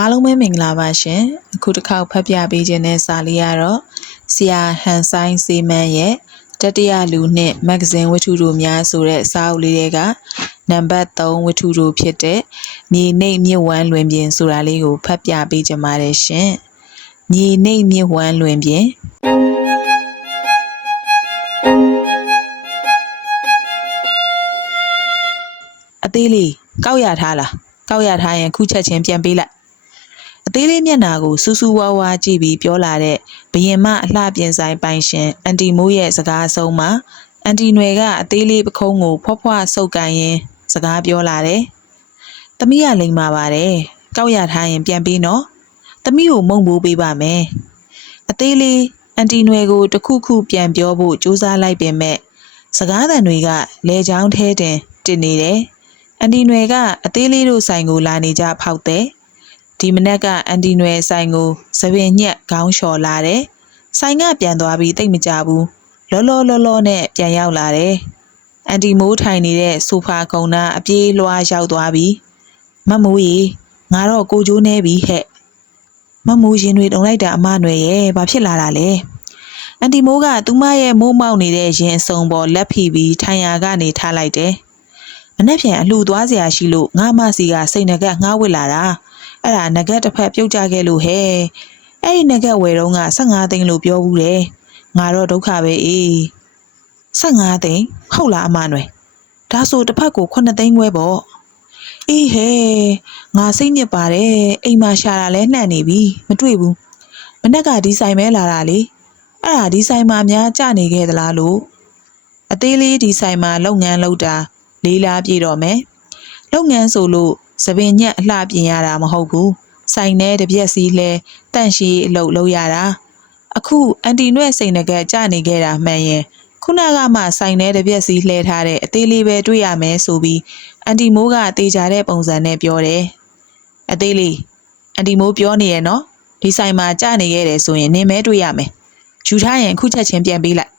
အားလုံးပဲမင်္ဂလာပါရှင်အခုတစ်ခေါက်ဖတ်ပြပေးခြင်းတဲ့စာလေးကတော့ဆရာဟန်ဆိုင်စေမန်ရဲ့တတိယလူနှင့်မဂ္ဂဇင်းဝတ္ထုတို့များဆိုတဲ့စာအုပ်လေးတွေကနံပါတ်3ဝတ္ထုတို့ဖြစ်တဲ့မြေနှိပ်မြစ်ဝမ်းလွင်ပြင်ဆိုတာလေးကိုဖတ်ပြပေးကြပါတယ်ရှင်မြေနှိပ်မြစ်ဝမ်းလွင်ပြင်အသေးလေးကောက်ရထားလားကောက်ရထားရင်ခုချက်ချင်းပြန်ပေးလိုက် အသေးလေးမျက်နှာကိုစူးစူးဝါးဝါးကြည့်ပြီးပြောလာတဲ့ဘရင်မအလှပြင်ဆိုင်ပိုင်ရှင်အန်တီမိုးရဲ့စကားအဆုံးမှာအန်တီနွယ်ကအသေးလေးပခုံးကိုဖွားဖွားဆုပ်ကန်ရင်းစကားပြောလာတယ်။သမီးကလိမ်မာပါတယ်။ကောက်ရထားရင်ပြန်ပြီးနော်။သမီးကိုမုံပိုးပေးပါမယ်။အသေးလေးအန်တီနွယ်ကိုတစ်ခုခုပြန်ပြောဖို့ကြိုးစားလိုက်ပင်မဲ့စကားသံတွေကလေချောင်းထဲတင်တင်နေတယ်။အန်တီနွယ်ကအသေးလေးတို့ဆိုင်ကိုလာနေကြဖောက်တယ်။ ဒီမနက်ကအန်တီနွယ်ဆိုင်ကိုသပင်ညက်ခေါင်းလျှော်လာတယ်။ဆိုင်ကပြန်သွားပြီးတိတ်မကြဘူး။လောလောလောလောနဲ့ပြန်ရောက်လာတယ်။အန်တီမိုးထိုင်နေတဲ့ဆိုဖာကုံနာအပြေးလွှားရောက်သွားပြီ။မမိုးကြီးငါတော့ကိုကျိုးနေပြီဟဲ့။မမိုးရင်တွေတုံလိုက်တာအမနွယ်ရဲ့ဘာဖြစ်လာတာလဲ။အန်တီမိုးကသူမရဲ့မိုးမောက်နေတဲ့ရင်အစုံပေါ်လက်ဖိပြီးထိုင်ရာကနေထားလိုက်တယ်။မနှက်ပြန်အလှူသွားစရာရှိလို့ငါမစီကစိတ်ငကငှားဝစ်လာတာ။ အဲ့ဒါငကက်တစ်ဖက်ပြုတ်ကြခဲ့လို့ဟဲ့အဲ့ဒီငကက်ဝယ်တော့က15သိန်းလို့ပြောဘူးတယ်ငါတော့ဒုက္ခပဲအေး15သိန်းဟုတ်လားအမနွယ်ဒါဆိုတစ်ဖက်ကို9သိန်းခွဲပေါ့အေးဟဲ့ငါစိတ်ညစ်ပါတယ်အိမ်မှာရှာတာလဲနှံ့နေပြီမတွေ့ဘူးမနေ့ကဒီဆိုင်မဲလာတာလေအဲ့ဒါဒီဆိုင်မှာများကြနေခဲ့သလားလို့အသေးလေးဒီဆိုင်မှာလုပ်ငန်းလုပ်တာလေးလားပြည့်တော့မယ်လုပ်ငန်းဆိုလို့ သပင်ညက်အလှပြင်ရတာမဟုတ်ဘူးဆိုင်ထဲတစ်ပြက်စီလဲတန့်ရှိအလုပ်လုပ်ရတာအခုအန်တီနွဲ့စိန်ငကက်ကြနေခဲ့တာမှန်ရင်ခုနကမှဆိုင်ထဲတစ်ပြက်စီလှဲထားတဲ့အသေးလေးပဲတွေ့ရမယ်ဆိုပြီးအန်တီမိုးကတေချာတဲ့ပုံစံနဲ့ပြောတယ်အသေးလေးအန်တီမိုးပြောနေရဲ့နော်ဒီဆိုင်မှာကြနေခဲ့တယ်ဆိုရင်နင်မဲတွေ့ရမယ်ယူထားရင်အခုချက်ချင်းပြန်ပေးလိုက်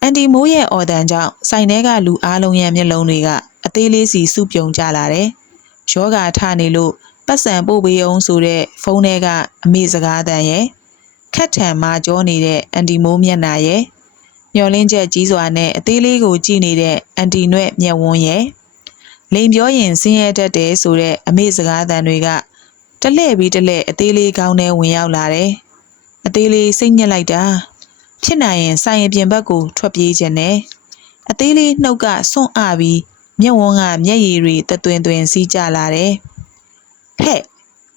အန်တီမိုးရဲ့အော်တန်ကြောင့်ဆိုင်ထဲကလူအားလုံးရဲ့မျက်လုံးတွေကအသေးလေးစီစုပြုံကြလာတယ်။ ယောဂါထနေလို့ပတ်စံပို့ပေးအောင်ဆိုတဲ့ဖုန်းထဲကအမေစကားတန်ရဲ့ခက်ထန်မှကြောနေတဲ့အန်တီမိုးမျက်နှာရဲ့မျောလင်းချက်ကြီးစွာနဲ့အသေးလေးကိုကြည့်နေတဲ့အန်တီနွဲ့မျက်ဝန်းရဲ့လိန်ပြောရင်ဆင်းရဲတတ်တယ်ဆိုတဲ့အမေစကားတန်တွေကတလှဲ့ပြီးတလှဲ့အသေးလေးကောင်းထဲဝင်ရောက်လာတယ်။အသေးလေးစိတ်ညစ်လိုက်တာဖြစ်နိုင်ရင်ဆိုင်ရင်ပြင်ဘက်ကိုထွက်ပြေးခြင်းနဲ့အသေးလေးနှုတ်ကစွန့်အပြီး မျက်ဝန်းကမျက်ရည်တွေတသွင်သွင်စီးကြလာတယ်။ဟဲ့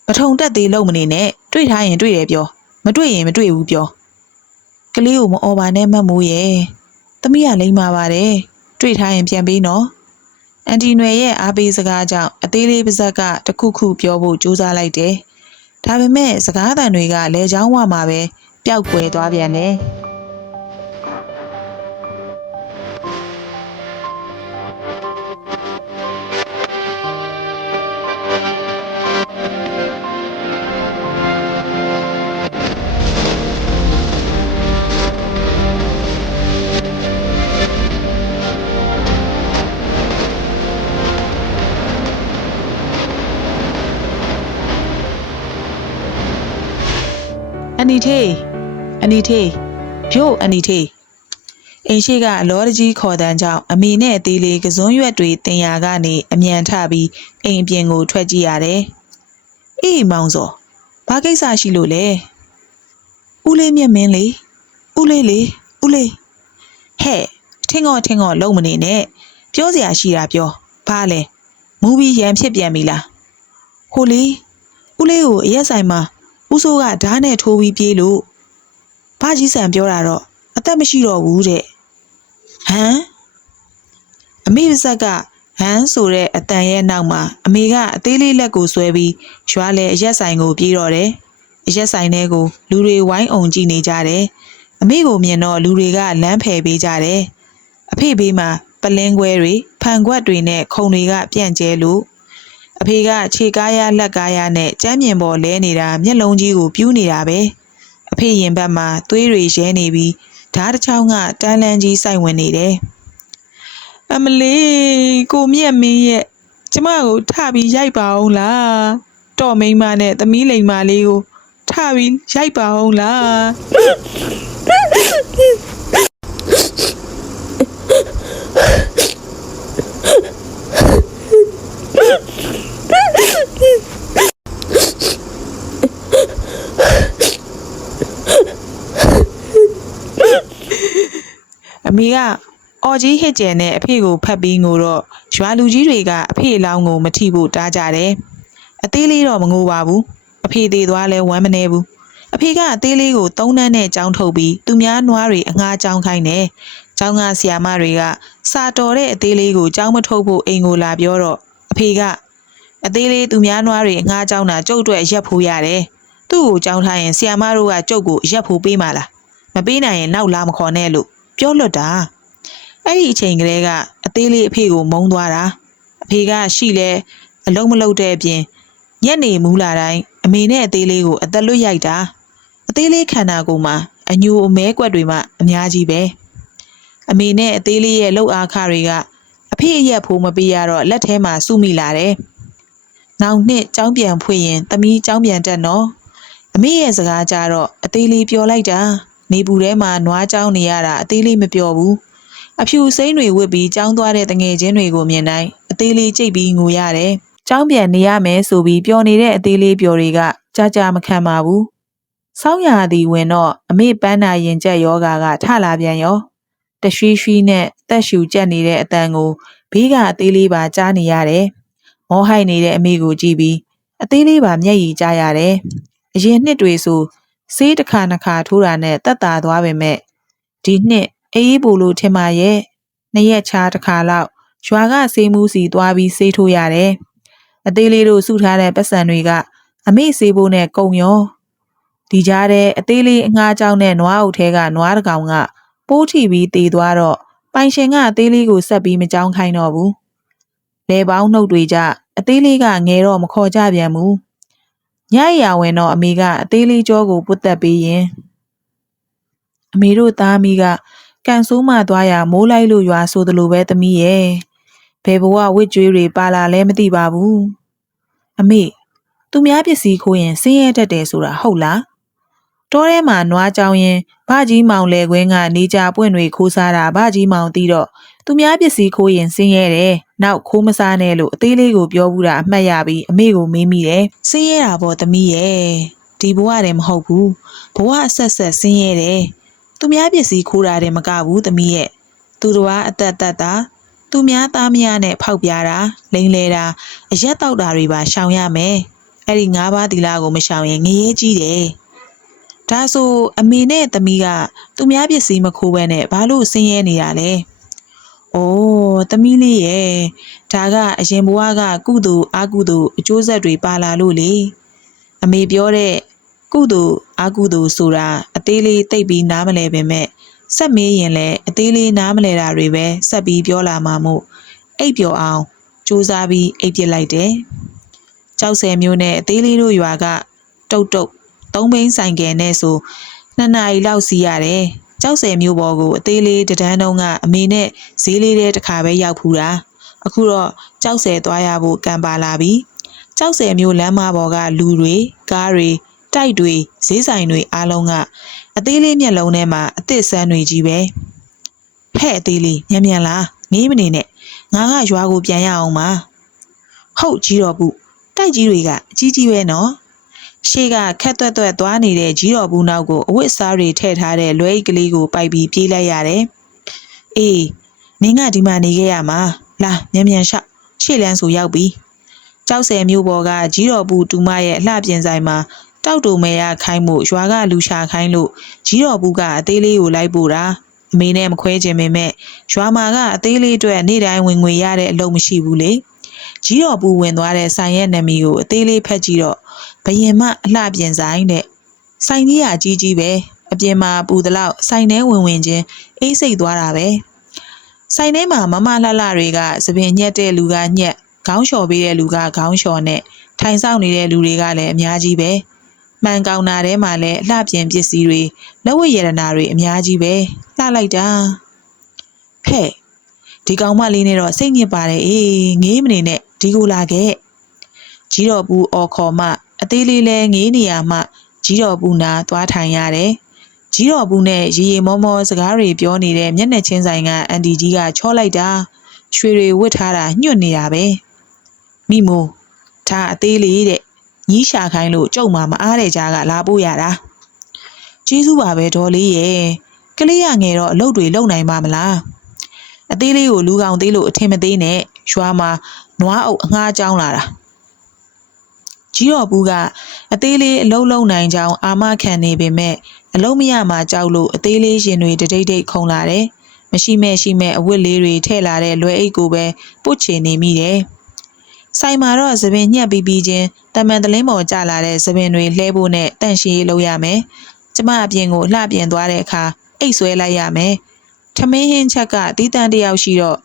ပထုံတက်သေးလို့မနေနဲ့တွေ့ထားရင်တွေ့တယ်ပြောမတွေ့ရင်မတွေ့ဘူးပြောကလေးကိုမအော်ပါနဲ့မတ်မိုးရဲ့သမီးကလိမ့်ပါပါတယ်တွေ့ထားရင်ပြန်ပေးနော်အန်တီနွယ်ရဲ့အားပေးစကားကြောင့်အသေးလေးပါဇက်ကတစ်ခုခုပြောဖို့ကြိုးစားလိုက်တယ်ဒါပေမဲ့စကားသံတွေကလဲချောင်းဝမှာပဲပျောက်ကွယ်သွားပြန်တယ် န်နီထေးအန်နီထေးဖြို့အန်နီထေးအင်းရှိကအလောတကြီးခေါ်တန်းကြောင့်အမေနဲ့အသေးလေးကစွန်းရွက်တွေတင်ရာကနေအမြန်ထပြီးအိမ်အပြင်ကိုထွက်ကြည့်ရတယ်။အေးမောင်စောဘာကိစ္စရှိလို့လဲ။ဦးလေးမြတ်မင်းလေးဦးလေးလေးဦးလေးဟဲ့ထင်းငေါ့ထင်းငေါ့လုံးမနေနဲ့ပြောစရာရှိတာပြောဘာလဲမူပြီးရန်ဖြစ်ပြန်ပြီလားဟိုလေးဦးလေးကိုအရက်ဆိုင်မှာ ဦးစိုးကဓာတ်နဲ့ထိုးပြီးပြေးလို့ဘာကြီးဆန်ပြောတာတော့အသက်မရှိတော့ဘူးတဲ့ဟမ်အမေပါဇက်ကဟမ်ဆိုတဲ့အတန်ရဲ့နောက်မှာအမေကအသေးလေးလက်ကိုဆွဲပြီးရွာလေအရက်ဆိုင်ကိုပြေးတော့တယ်အရက်ဆိုင်ထဲကိုလူတွေဝိုင်းအောင်ကြည့်နေကြတယ်အမေကိုမြင်တော့လူတွေကလမ်းဖယ်ပေးကြတယ်အဖေဘေးမှာပလင်းခွဲတွေဖန်ခွက်တွေနဲ့ခုံတွေကပြန့်ကျဲလို့ အဖေကခြေကားရလက်ကားရနဲ့ကြမ်းမြင်ပေါ်လဲနေတာမျက်လုံးကြီးကိုပြူးနေတာပဲအဖေရင်ဘက်မှာသွေးတွေရဲနေပြီးဓာတ်တစ်ချောင်းကတန်းလန်းကြီးစိုက်ဝင်နေတယ်အမလေးကိုမြက်မင်းရဲ့ကျမကိုထပြီးရိုက်ပါအောင်လားတော်မိန်းမနဲ့သမီးလိန်မလေးကိုထပြီးရိုက်ပါအောင်လား အမေကအော်ကြီးဟစ်ကျယ်နဲ့အဖေကိုဖတ်ပြီးငိုတော့ရွာလူကြီးတွေကအဖေလောင်းကိုမထိဖို့တားကြတယ်။အသေးလေးတော့မငိုပါဘူး။အဖေသေးသွားလဲဝမ်းမနေဘူး။အဖေကအသေးလေးကိုသုံးနှန်းနဲ့ကြောင်းထုတ်ပြီးသူများနွားတွေအငှားကြောင်းခိုင်းတယ်။ကျောင်းကဆရာမတွေကစာတော်တဲ့အသေးလေးကိုကြောင်းမထုတ်ဖို့အိမ်ကိုလာပြောတော့အဖေက အသေးလေးသူများနွားတွေအငှားကြောင်းတာကျုပ်အတွက်ရက်ဖို့ရတယ်။သူ့ကိုကြောင်းထားရင်ဆရာမတို့ကကျုပ်ကိုရက်ဖို့ပေးမှလား။မပေးနိုင်ရင်နောက်လာမခေါ်နဲ့လို့ပြောလွတ်တာ။အဲ့ဒီအချိန်ကလေးကအသေးလေးအဖေကိုမုန်းသွားတာ။အဖေကရှိလဲအလုံးမလုံးတဲ့အပြင်ညနေမူးလာတိုင်းအမေနဲ့အသေးလေးကိုအသက်လွတ်ရိုက်တာ။အသေးလေးခန္ဓာကိုယ်မှာအညိုအမဲကွက်တွေမှအများကြီးပဲ။အမေနဲ့အသေးလေးရဲ့လှုပ်အားခတွေကအဖေအရက်ဖိုးမပေးရတော့လက်ထဲမှာစုမိလာတယ်။ နောက်နှစ်ကြောင်းပြန်ဖွင့်ရင်သမီးကြောင်းပြန်တက်နော်။အမေရဲ့စကားကြတော့အသေးလေးပြောလိုက်တာနေပူထဲမှာနွားကြောင်းနေရတာအသေးလေးမပြောဘူး။အဖြူစိမ့်တွေဝစ်ပြီးကြောင်းသွားတဲ့တငယ်ချင်းတွေကိုမြင်တိုင်းအသေးလေးကြိတ်ပြီးငိုရတယ်။ကြောင်းပြန်နေရမယ်ဆိုပြီးပျော်နေတဲ့အသေးလေးပျော်တွေကကြာကြာမခံပါဘူး။ဆောင်းရာသီဝင်တော့အမေပန်းနာရင်ကျက်ယောဂါကထလာပြန်ရော။တရွှီရွှီနဲ့တက်ရှူကျက်နေတဲ့အတန်ကိုဘေးကအသေးလေးပါကြားနေရတယ်။ မောဟိုက်နေတဲ့အမေကိုကြည့်ပြီးအသေးလေးပါမျက်ရည်ကျရတယ်။အရင်နှစ်တွေဆိုဆေးတစ်ခါနှစ်ခါထိုးတာနဲ့တက်တာသွားပေမဲ့ဒီနှစ်အေးပိုလို့ထင်ပါရဲ့နှစ်ရက်ချားတစ်ခါလောက်ရွာကဆေးမှုစီသွားပြီးဆေးထိုးရတယ်။အသေးလေးတို့စုထားတဲ့ပတ်စံတွေကအမေဆေးဖို့နဲ့ကုံရောဒီကြားတဲ့အသေးလေးအငှားကြောင်းနဲ့နွားအုပ်ထဲကနွားတစ်ကောင်ကပိုးထိပြီးတေသွားတော့ပိုင်ရှင်ကအသေးလေးကိုဆက်ပြီးမကြောင်းခိုင်းတော့ဘူး။ လေပေါင်းနှုတ်တွေကြအသေးလေးကငယ်တော့မခေါ်ကြပြန်ဘူး။ညရဝင်တော့အမေကအသေးလေးကြောကိုပုတ်တက်ပေးရင်အမေတို့သားမီးကကန်ဆိုးမှသွားရမိုးလိုက်လို့ရွာဆိုသလိုပဲသမီးရဲ့ဘယ်ဘဝဝစ်ကြွေးတွေပါလာလဲမသိပါဘူးအမေသူများပစ္စည်းခိုးရင်ဆင်းရဲတတ်တယ်ဆိုတာဟုတ်လားတောထဲမှာနွားကြောင်ရင်ဗကြီးမောင်လေခွင်းကနေကြပွင့်တွေခိုးစားတာဗကြီးမောင်တီးတော့ သူများပစ္စည်းခိုးရင်ဆင်းရဲတယ်နောက်ခိုးမစားနဲ့လို့အသေးလေးကိုပြောဘူးတာအမှတ်ရပြီးအမေကိုမေးမိတယ်ဆင်းရဲတာပေါ့သမီးရဲ့ဒီဘဝတည်းမဟုတ်ဘူးဘဝအဆက်ဆက်ဆင်းရဲတယ်သူများပစ္စည်းခိုးတာတဲ့မကဘူးသမီးရဲ့သူတို့ကအသက်သက်တာသူများသားမယားနဲ့ဖောက်ပြားတာလိန်လဲတာအရက်တောက်တာတွေပါရှောင်ရမယ်အဲ့ဒီ၅ပါးသီလကိုမရှောင်ရင်ငရဲကြီးတယ်ဒါဆိုအမေနဲ့သမီးကသူများပစ္စည်းမခိုးဘဲနဲ့ဘာလို့ဆင်းရဲနေတာလဲ။ အိုးသမီးလေးရဲ့ဒါကအရင်ဘဝကကုသိုလ်အကုသိုလ်အကျိုးဆက်တွေပါလာလို့လေ။အမေပြောတဲ့ကုသိုလ်အကုသိုလ်ဆိုတာအသေးလေးတိတ်ပြီးနားမလဲပင်မဲ့ဆက်မေးရင်လည်းအသေးလေးနားမလဲတာတွေပဲဆက်ပြီးပြောလာမှာမို့အိပ်ပျော်အောင်စူးစမ်းပြီးအိပ်ပစ်လိုက်တယ်။ကြောက်စဲမျိုးနဲ့အသေးလေးတို့ရွာကတုတ်တုတ်သုံးဘိန်းဆိုင်ကယ်နဲ့ဆိုနှစ်နာရီလောက်စီးရတယ်။ ကြောက်စဲမျိုးပေါ်ကိုအသေးလေးတဒန်းတုံးကအမေနဲ့ဈေးလေးတဲ့တစ်ခါပဲရောက်ဖူးတာ။အခုတော့ကြောက်စဲသွားရဖို့ကံပါလာပြီ။ကြောက်စဲမျိုးလမ်းမပေါ်ကလူတွေကားတွေတိုက်တွေဈေးဆိုင်တွေအားလုံးကအသေးလေးမျက်လုံးထဲမှာအသစ်ဆန်းတွေကြီးပဲ။ဟဲ့အသေးလေးမြန်မြန်လားငေးမနေနဲ့ငါကရွာကိုပြန်ရအောင်ပါ။ဟုတ်ကြီးတော်ဘူးတိုက်ကြီးတွေကအကြီးကြီးပဲနော်။ ရှေ့ကခက်သွက်သွက်သွားနေတဲ့ကြီးတော်ဘူးနောက်ကိုအဝတ်စားတွေထည့်ထားတဲ့လွဲအိတ်ကလေးကိုပိုက်ပြီးပြေးလိုက်ရတယ်။အေးနင်းကဒီမှာနေခဲ့ရမှာလာမြန်မြန်ရှောက်ရှေ့လန်းဆိုရောက်ပြီ။ကြောက်စဲမျိုးပေါ်ကကြီးတော်ဘူးတူမရဲ့အလှပြင်ဆိုင်မှာတောက်တူမဲရခိုင်းမှုရွာကလူရှာခိုင်းလို့ကြီးတော်ဘူးကအသေးလေးကိုလိုက်ပို့တာအမေနဲ့မခွဲခြင်းပေမဲ့ရွာမှာကအသေးလေးအတွက်နေ့တိုင်းဝင်ငွေရတဲ့အလုပ်မရှိဘူးလေကြီးတော်ဘူးဝင်သွားတဲ့ဆိုင်ရဲ့နာမည်ကိုအသေးလေးဖက်ကြည့်တော့ ဘယင်မအလှပြင်ဆိုင်တဲ့ဆိုင်ကြီးကကြီးကြီးပဲအပြင်မှာပူတလောက်ဆိုင်ထဲဝင်ဝင်ချင်းအေးစိတ်သွားတာပဲဆိုင်ထဲမှာမမလှလှတွေကသပင်ညက်တဲ့လူကညက်ခေါင်းလျှော်ပေးတဲ့လူကခေါင်းလျှော်နဲ့ထိုင်ဆောင်နေတဲ့လူတွေကလည်းအများကြီးပဲ။မှန်ကောင်တာထဲမှာလည်းအလှပြင်ပစ္စည်းတွေလက်ဝတ်ရတနာတွေအများကြီးပဲလှလိုက်တာ။ဖဲ့ဒီကောင်မလေးနဲ့တော့စိတ်ညစ်ပါတယ်အေးငေးမနေနဲ့ဒီကိုလာခဲ့ကြီးတော်ဘူးအော်ခေါ်မှ အသေးလေးလဲငေးနေရမှကြီးတော်ဘူးနာသွားထိုင်ရတယ်ကြီးတော်ဘူးနဲ့ရေရေမောမောစကားတွေပြောနေတဲ့မျက်နှာချင်းဆိုင်ကအန်တီကြီးကချောလိုက်တာရွှေတွေဝတ်ထားတာညွတ်နေတာပဲမိမိုးဒါအသေးလေးတဲ့ညီးရှာခိုင်းလို့ကြုံမှာမအားတဲ့ကြားကလာပို့ရတာကျေးဇူးပါပဲဒေါ်လေးရဲ့ကလေးရငယ်တော့အလုပ်တွေလုပ်နိုင်ပါမလားအသေးလေးကိုလူကောင်သေးလို့အထင်မသေးနဲ့ရွာမှာနွားအုပ်အငှားကြောင်းလာတာ ကြီးတော်ဘူးကအသေးလေးအလုံးလုံးနိုင်ကြောင်းအာမခံနေပေမဲ့အလုံးမရမှာကြောက်လို့အသေးလေးရင်တွေတတိတ်တိတ်ခုန်လာတယ်။မရှိမဲ့ရှိမဲ့အဝတ်လေးတွေထည့်လာတဲ့လွယ်အိတ်ကိုပဲပုတ်ချေနေမိတယ်။ဆိုင်မှာတော့သပင်ညှက်ပြီးပြီးချင်းတမန်တလင်းပေါ်ကျလာတဲ့သပင်တွေလှဲဖို့နဲ့တန့်ရှင်းလုပ်ရမယ်။ကျမအပြင်ကိုလှပြင်သွားတဲ့အခါအိတ်ဆွဲလိုက်ရမယ်။ထမင်းဟင်းချက်ကတီးတန့်တယောက်ရှိတော့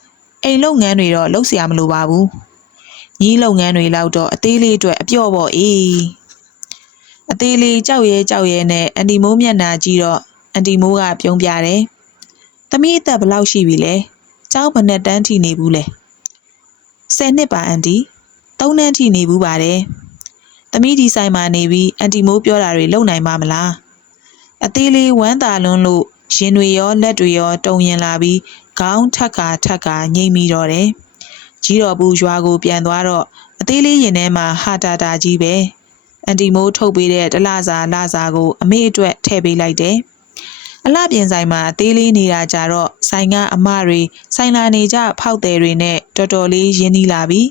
အိမ်လုပ်ငန်းတွေတော့လုပ်စရာမလိုပါဘူး။ ညီးလုပ်ငန်းတွေလောက်တော့အသေးလေးအတွက်အပြော့ပေါ့အေးအသေးလေးကြောက်ရဲကြောက်ရဲနဲ့အန်တီမိုးမျက်နှာကြည့်တော့အန်တီမိုးကပြုံးပြတယ်သမီးအသက်ဘယ်လောက်ရှိပြီလဲကျောင်းဘယ်နှစ်တန်းထိနေဘူးလဲ10နှစ်ပါအန်တီ3နှစ်ထိနေဘူးပါတယ်သမီးဒီဆိုင်မှာနေပြီးအန်တီမိုးပြောတာတွေလုပ်နိုင်ပါမလားအသေးလေးဝမ်းသာလွန်းလို့ရင်တွေရောလက်တွေရောတုံရင်လာပြီးခေါင်းထက်ခါထက်ခါငိမ့်ပြီးတော့တယ် ကြီးတော်ဘူးရွာကိုပြန်သွားတော့အသေးလေးရင်ထဲမှာဟာတာတာကြီးပဲအန်တီမိုးထုတ်ပေးတဲ့တလစာလစာကိုအမေအတွက်ထည့်ပေးလိုက်တယ်အလှပြင်ဆိုင်မှာအသေးလေးနေတာကြတော့ဆိုင်ကအမတွေဆိုင်လာနေကြဖောက်တယ်တွေနဲ့တော်တော်လေးရင်းနှီးလာပြီး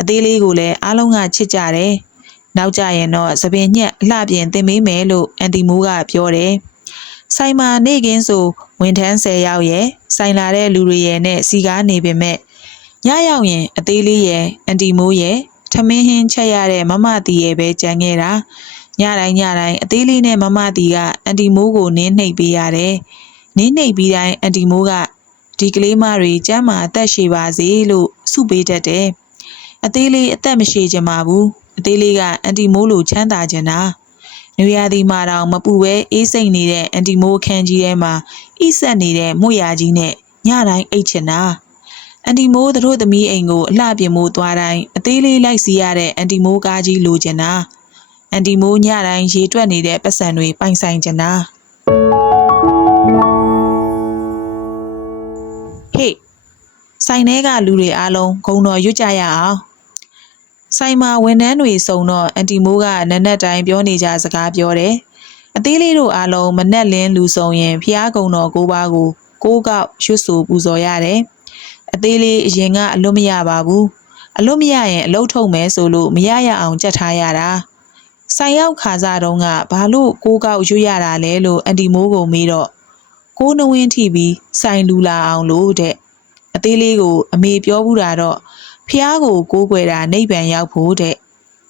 အသေးလေးကိုလည်းအားလုံးကချစ်ကြတယ်နောက်ကြရင်တော့သပင်ညက်အလှပြင်တင်ပေးမယ်လို့အန်တီမိုးကပြောတယ်ဆိုင်မှာနေကင်းဆိုဝန်ထမ်း10ယောက်ရဲ့ဆိုင်လာတဲ့လူတွေရဲ့နဲ့စီကားနေပေမဲ့ ညရောက်ရင်အသေးလေးရဲ့အန်တီမိုးရဲ့ထမင်းဟင်းချက်ရတဲ့မမတီရဲ့ပဲကြံခဲ့တာညတိုင်းညတိုင်းအသေးလေးနဲ့မမတီကအန်တီမိုးကိုနင်းနှိပ်ပေးရတယ်နင်းနှိပ်ပြီးတိုင်းအန်တီမိုးကဒီကလေးမတွေကျမ်းမာအသက်ရှည်ပါစေလို့ဆုပေးတတ်တယ်အသေးလေးအသက်မရှည်ကြပါဘူးအသေးလေးကအန်တီမိုးလိုချမ်းသာကြတာနွေရာသီမှာတော့မပူပဲအေးစိတ်နေတဲ့အန်တီမိုးခန်းကြီးထဲမှာဣဆက်နေတဲ့မွေရာကြီးနဲ့ညတိုင်းအိတ်ချင်တာ အန်တီမိုးတို့သမီးအိမ်ကိုအလှပြင်မိုးသွားတိုင်းအသေးလေးလိုက်စီရတဲ့အန်တီမိုးကားကြီးလိုချင်တာအန်တီမိုးညတိုင်းရေတွက်နေတဲ့ပတ်စံတွေပိုင်ဆိုင်ချင်တာဟေးဆိုင်ထဲကလူတွေအားလုံးဂုံတော်ရွတ်ကြရအောင်ဆိုင်မှာဝန်ထမ်းတွေစုံတော့အန်တီမိုးကနက်နက်တိုင်းပြောနေကြစကားပြောတယ်အသေးလေးတို့အားလုံးမနက်လင်းလူစုံရင်ဖျားကုံတော်ကိုပါကိုကိုးကောက်ရွတ်ဆိုပူဇော်ရတယ် အသေးလေးအရင်ကအလွတ်မရပါဘူးအလွတ်မရရင်အလုတ်ထုတ်မယ်ဆိုလို့မရရအောင်ကြက်ထားရတာဆိုင်ရောက်ခါစားတုန်းကဘာလို့ကိုးကောက်ရွတ်ရတာလဲလို့အန်တီမိုးကိုမေးတော့ကိုးနှဝင်းထိပြီးဆိုင်လူလာအောင်လို့တဲ့အသေးလေးကိုအမေပြောဘူးတာတော့ဖះကိုကိုးကွယ်တာနိဗ္ဗာန်ရောက်ဖို့တဲ့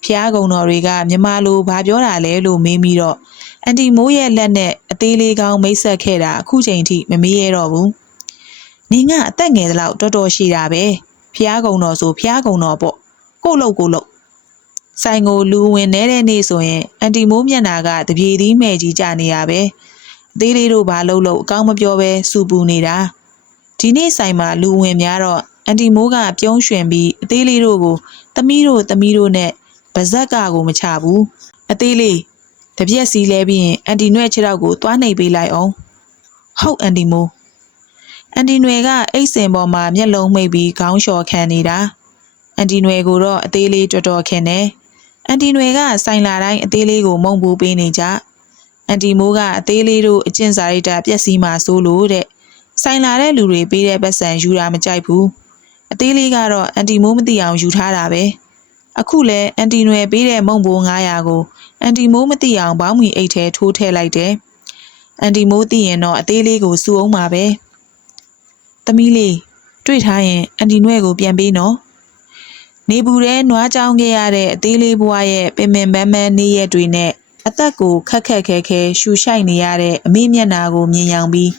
ဖះကုံတော်တွေကမြမလိုဘာပြောတာလဲလို့မေးပြီးတော့အန်တီမိုးရဲ့လက်နဲ့အသေးလေးကောင်းမိတ်ဆက်ခဲ့တာအခုချိန်ထိမမေးရတော့ဘူး နင်ကအသက်ငယ်သလောက်တော်တော်ရှိတာပဲဖះကုံတော်ဆိုဖះကုံတော်ပေါ့ကို့လို့ကို့လို့ဆိုင်ကိုလူဝင်နေတဲ့နေ့ဆိုရင်အန်တီမိုးမျက်နာကတပြေသီးမဲ့ကြီးကြနေရပဲအသေးလေးတို့ဘာလို့လို့အကောင်းမပြောပဲစူပူနေတာဒီနေ့ဆိုင်မှာလူဝင်များတော့အန်တီမိုးကပြုံးရွှင်ပြီးအသေးလေးတို့ကိုသမီးတို့သမီးတို့နဲ့ဗဇက်ကကိုမချဘူးအသေးလေးတပြက်စီလဲပြီးရင်အန်တီနွဲ့ခြေထောက်ကိုသွားနှိပ်ပေးလိုက်အောင်ဟုတ်အန်တီမိုး အန်တီနွယ်ကအိတ်စင်ပေါ်မှာမျက်လုံးမှိတ်ပြီးခေါင်းလျှော်ခံနေတာအန်တီနွယ်ကိုတော့အသေးလေးတော်တော်ခင်တယ်အန်တီနွယ်ကဆိုင်လာတိုင်းအသေးလေးကိုမုံပူပေးနေကြအန်တီမိုးကအသေးလေးတို့အကျင့်စာရိတ္တပြက်စီးမှဆိုးလို့တဲ့ဆိုင်လာတဲ့လူတွေပေးတဲ့ပတ်စံယူတာမကြိုက်ဘူးအသေးလေးကတော့အန်တီမိုးမသိအောင်ယူထားတာပဲအခုလဲအန်တီနွယ်ပေးတဲ့မုံဘိုး900ကိုအန်တီမိုးမသိအောင်ဘောင်းမီအိတ်ထဲထိုးထည့်လိုက်တယ်အန်တီမိုးသိရင်တော့အသေးလေးကိုစူအောင်ပါပဲ သမီးလေးတွေ့ထားရင်အန်တီနွဲ့ကိုပြန်ပေးနော်နေဘူးတဲ့နွားကြောင်းခဲ့ရတဲ့အသေးလေးဘွားရဲ့ပင်ပင်ပန်းပန်းနေရက်တွေနဲ့အသက်ကိုခက်ခက်ခဲခဲရှူရှိုက်နေရတဲ့အမေမျက်နာကိုမြင်ရောင်ပြီး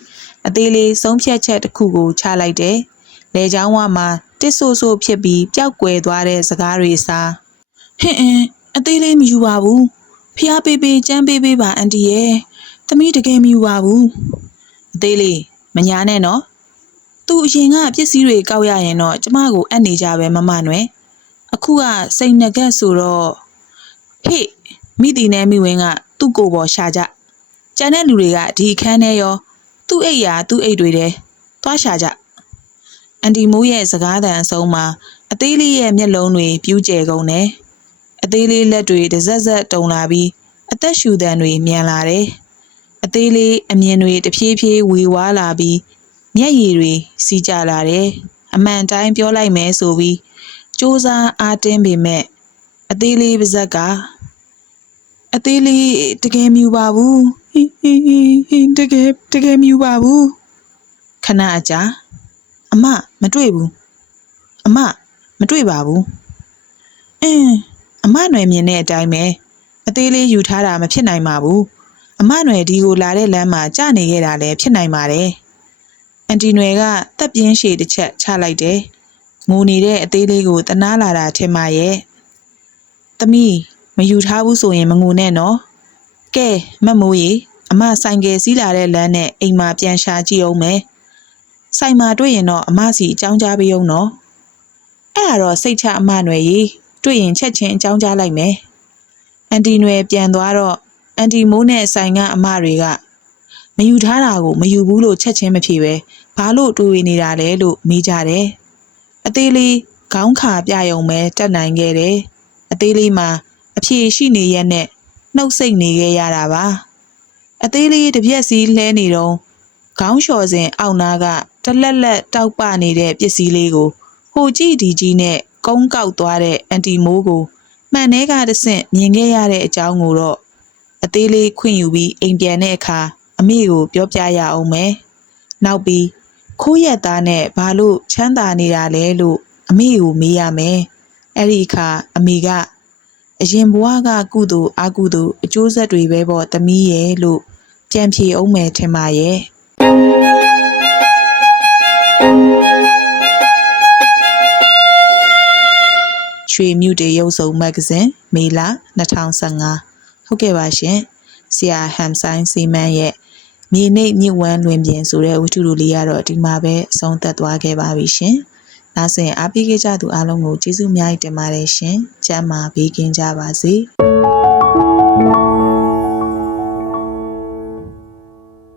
အသေးလေးဆုံးဖြတ်ချက်တစ်ခုကိုချလိုက်တယ်။လေချောင်းဝမှာတစ်ဆိုးဆိုးဖြစ်ပြီးပျောက်ကွယ်သွားတဲ့စကားတွေစားဟင့်အင်းအသေးလေးမယူပါဘူး။ဖျားပေးပေးကြမ်းပေးပေးပါအန်တီရဲ့။သမီးတကယ်မယူပါဘူး။အသေးလေးမညာနဲ့နော်။ သူအရင်ကပစ္စည်းတွေကောက်ရရင်တော့ကျမကိုအပ်နေကြပဲမမနွယ်။အခုကစိတ်ငကက်ဆိုတော့ဟေ့မိတီနဲ့မိဝင်းကသူ့ကိုယ်ပေါ်ရှာကြကျန်တဲ့လူတွေကဒီအခန်းထဲရော သူ့အိတ်ရာသူ့အိတ်တွေထဲသွားရှာကြအန်တီမိုးရဲ့စကားသံအဆုံးမှာအသေးလေးရဲ့မျက်လုံးတွေပြူးကျဲကုန်တယ်အသေးလေးလက်တွေတစ်စက်စက်တုံလာပြီးအသက်ရှူသံတွေမြန်လာတယ်အသေးလေးအမြင်တွေတဖြည်းဖြည်းဝေဝါးလာပြီး မျက်ရည်တွေစီးကျလာတယ်အမှန်တိုင်းပြောလိုက်မယ်ဆိုပြီး စူးစမ်းအားတင်းပေမဲ့အသေးလေးပါဇက်ကအသေးလေးတကယ်မြူပါဘူးဟိဟိဟိဟိတကယ်တကယ်မြူပါဘူးခဏအကြာအမမတွေ့ဘူးအမမတွေ့ပါဘူးအင်းအမຫນွယ်မြင်တဲ့အတိုင်းပဲအသေးလေးယူထားတာမဖြစ်နိုင်ပါဘူးအမຫນွယ်ဒီကိုလာတဲ့လမ်းမှာကြာနေခဲ့တာလည်းဖြစ်နိုင်ပါတယ် အန်တီຫນွယ်ကတက်ပြင်းရှည်တစ်ချက်ချလိုက်တယ်ငိုနေတဲ့အသေးလေးကိုတနာလာတာထင်ပါရဲ့။သမီးမယူထားဘူးဆိုရင်မငိုနဲ့နော်။ကဲမတ်မိုးရေအမဆိုင်ကယ်စီးလာတဲ့လမ်းနဲ့အိမ်မှာပြန်ရှာကြည့်အောင်မယ်။ဆိုင်မှာတွေ့ရင်တော့အမစီအကြောင်းကြားပေးအောင်နော်။အဲ့ဒါတော့စိတ်ချအမနွယ်ရေတွေ့ရင်ချက်ချင်းအကြောင်းကြားလိုက်မယ်။အန်တီနွယ်ပြန်သွားတော့အန်တီမိုးနဲ့ဆိုင်ကအမတွေကမယူထားတာကိုမယူဘူးလို့ချက်ချင်းမဖြေပဲ ဘာလို့တွေးဝေနေတာလဲလို့မေးကြတယ်။အသေးလေးခေါင်းခါပြယုံပဲတက်နိုင်ခဲ့တယ်။အသေးလေးမှာအဖြေရှိနေရက်နဲ့နှုတ်ဆက်နေခဲ့ရတာပါ။အသေးလေးတစ်ပြက်စီလှဲနေတော့ခေါင်းလျှော်စဉ်အောက်နားကတလက်လက်တောက်ပနေတဲ့ပစ္စည်းလေးကိုဟိုကြည့်ဒီကြည့်နဲ့ကုန်းကောက်သွားတဲ့အန်တီမိုးကိုမှန်ထဲကတဆင့်မြင်ခဲ့ရတဲ့အကြောင်းကိုတော့အသေးလေးခွင့်ယူပြီးအိမ်ပြန်တဲ့အခါအမေကိုပြောပြရအောင်မယ်။နောက်ပြီး ခိုးရက်သားနဲ့ဘာလို့ချမ်းသာနေတာလဲလို့အမေကိုမေးရမယ်။အဲ့ဒီအခါအမေကအရင်ဘဝကကုသိုလ်အကုသိုလ်အကျိုးဆက်တွေပဲပေါ့သမီးရဲ့လို့ပြန်ဖြေအောင်မယ်ထင်ပါရဲ့။ရွှေမြူတေရုပ်စုံမဂ္ဂဇင်းမေလ2015ဟုတ်ကဲ့ပါရှင်။ဆရာဟမ်ဆိုင်စီမန်ရဲ့ မြေနိတ်မြစ်ဝမ်းလွင်ပြင်ဆိုတဲ့ဝတ္ထုတို့လေးကတော့ဒီမှာပဲအဆုံးသက်သွားခဲ့ပါပြီရှင်။နောက်ဆက်အားပေးခဲ့ကြသူအားလုံးကိုကျေးဇူးအများကြီးတင်ပါတယ်ရှင်။ကျမ်းမာဘေးကင်းကြပါစေ။